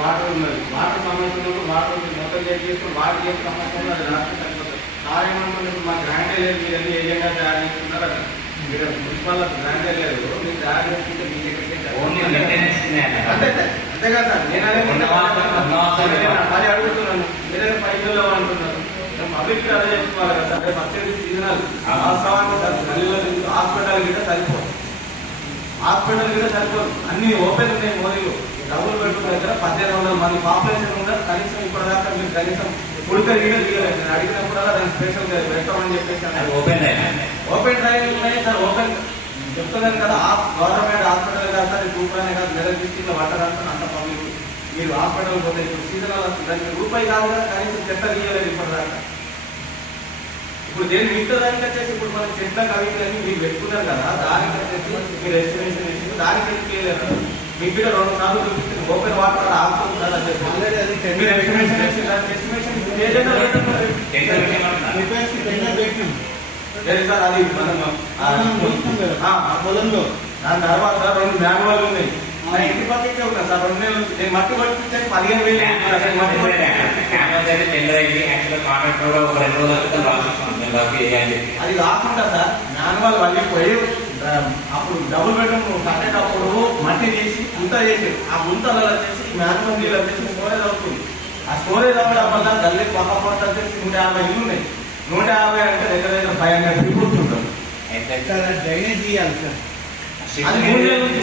Water ఉన్నది. Water సమస్య ఉన్నప్పుడు వాటర్ మొత్తం చెక్ చేసుకుని వాటర్ చేసిన సమస్య ఉన్నది, అది రాష్ట్రం సరిపోతుంది. సారేమంటున్నప్పుడు మాకు గ్రాంటే లేదు, మీరు అన్ని ఏజెంట్గా తయారు చేస్తున్నారు అది మీరు మున్సిపల్ గ్రాంటే లేదు, మీరు తయారు చేసుకుంటే మీ దగ్గరికి అంతేగా సార్. నేను అది అడుగుతున్నాను, ఏదైనా పైసలు అంటున్నారు. పబ్లిక్ అదే చెప్పుకోవాలి కదా సార్. వచ్చేది సీజనల్ వాస్తవానికి సార్. హాస్పిటల్ గిట్ట సరిపోదు, హాస్పిటల్ గిట్ట సరిపోదు. అన్ని ఓపెన్ ఉన్నాయి మోదీలు. డబ్బులు పెట్టుకున్న దగ్గర 1800 మంది పాపులేషన్ ఉన్నారు. కనీసం ఇప్పటిదాకా మీరు కనీసం ఉడక గిడ తీయలేదు. నేను అడిగినప్పుడల్లా దానికి స్పెషల్ పెట్టమని చెప్పేసి ఓపెన్ డ్రైవింగ్ ఉన్నాయి సార్. ఓపెన్ చెప్తున్నాను కదా, గవర్నమెంట్ హాస్పిటల్ కాదు సార్. రూపాయనే కాదు, మెదక్ డిస్ట్రిక్ట్ పట్టడానికి అంత పబ్లిక్. మీరు హాస్పిటల్ పోతే ఇప్పుడు సీజనల్ వస్తుంది, దానికి రూపాయి కాదు కదా, కనీసం చెత్త తీయలేదు ఇప్పటిదాకా. ఇప్పుడు దేని మిగతా దానికి వచ్చేసి ఇప్పుడు మనం చెట్ల కవితలని మీరు పెట్టుకున్నారు కదా, దానికి వచ్చేసి మీరు ఎస్టిమేషన్ వేసి దానికి ఎందుకు వేయలేదు? మీకు కూడా 2 సార్లు చూపిస్తుంది ఓపెన్ వాటర్ ఆగుతుంది కదా అని చెప్పి మీరు ఎస్టిమేషన్ వేసి దానికి ఎస్టిమేషన్ లేదు సార్. అది మనం పొలంలో దాని తర్వాత 2 మాన్యువల్ ఉన్నాయి. నా ఇంటి పక్కకే ఉన్నా సార్. 2 నెలలు నేను మట్టి పట్టించాను 15,000. అది కాకుండా సార్ మాన్యువల్ మళ్ళీ పోయి అప్పుడు డబుల్ బెడ్రూమ్ కట్టేటప్పుడు మట్టి తీసి గుంత చేసి ఆ గుంతలో వచ్చేసి మాన్యువల్ నీళ్ళు వచ్చేసి స్టోరేజ్ అవుతుంది. ఆ స్టోరేజ్ అవ్వడం వల్ల గల్లీ పక్క పక్క వచ్చేసి 150 ఇల్లు ఉన్నాయి. 150 అంటే దగ్గర దగ్గర 500 పీపుల్స్ ఉంటారు. డ్రైనేజ్ చేయాలి సార్. అది 3 నెలల నుంచి